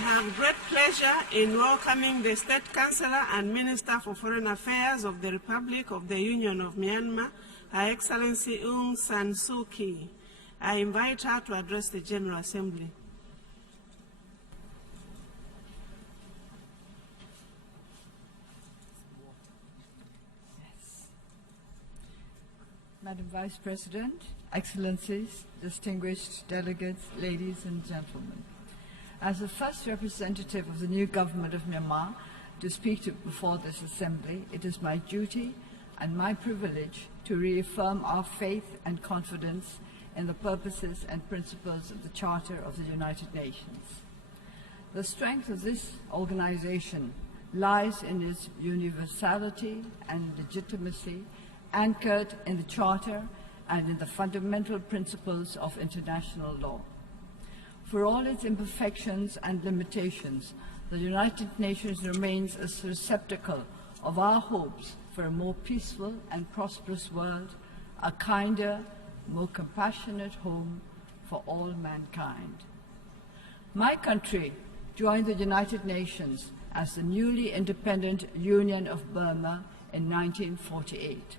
have great pleasure in welcoming the State Councillor and Minister for Foreign Affairs of the Republic of the Union of Myanmar, Her Excellency Aung San Suu Kyi. I invite her to address the General Assembly. Madam Vice President, Excellencies, distinguished delegates, ladies and gentlemen. As the first representative of the new government of Myanmar to speak before this assembly, it is my duty and my privilege to reaffirm our faith and confidence in the purposes and principles of the Charter of the United Nations. The strength of this organization lies in its universality and legitimacy, anchored in the Charter and in the fundamental principles of international law. For all its imperfections and limitations, the United Nations remains a receptacle of our hopes for a more peaceful and prosperous world, a kinder, more compassionate home for all mankind. My country joined the United Nations as the newly independent Union of Burma in 1948.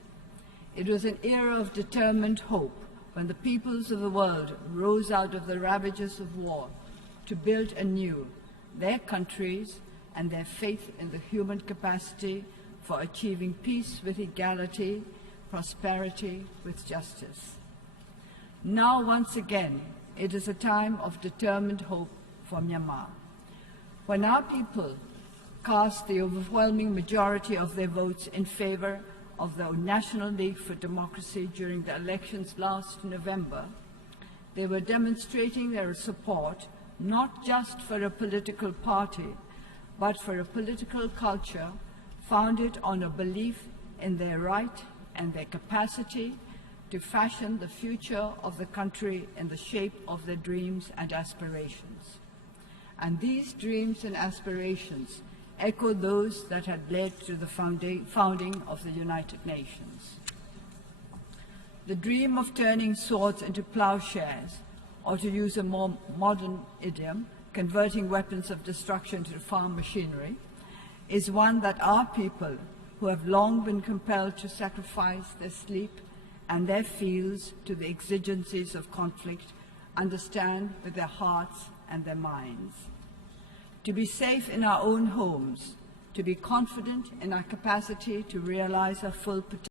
It was an era of determined hope when the peoples of the world rose out of the ravages of war to build anew their countries and their faith in the human capacity for achieving peace with equality, prosperity with justice. Now, once again, it is a time of determined hope for Myanmar. When our people cast the overwhelming majority of their votes in favor of the National League for Democracy during the elections last November, they were demonstrating their support not just for a political party, but for a political culture founded on a belief in their right and their capacity to fashion the future of the country in the shape of their dreams and aspirations. And these dreams and aspirations echo those that had led to the founding of the United Nations. The dream of turning swords into plowshares, or to use a more modern idiom, converting weapons of destruction to farm machinery, is one that our people, who have long been compelled to sacrifice their sleep and their fields to the exigencies of conflict, understand with their hearts and their minds. To be safe in our own homes, to be confident in our capacity to realize our full potential,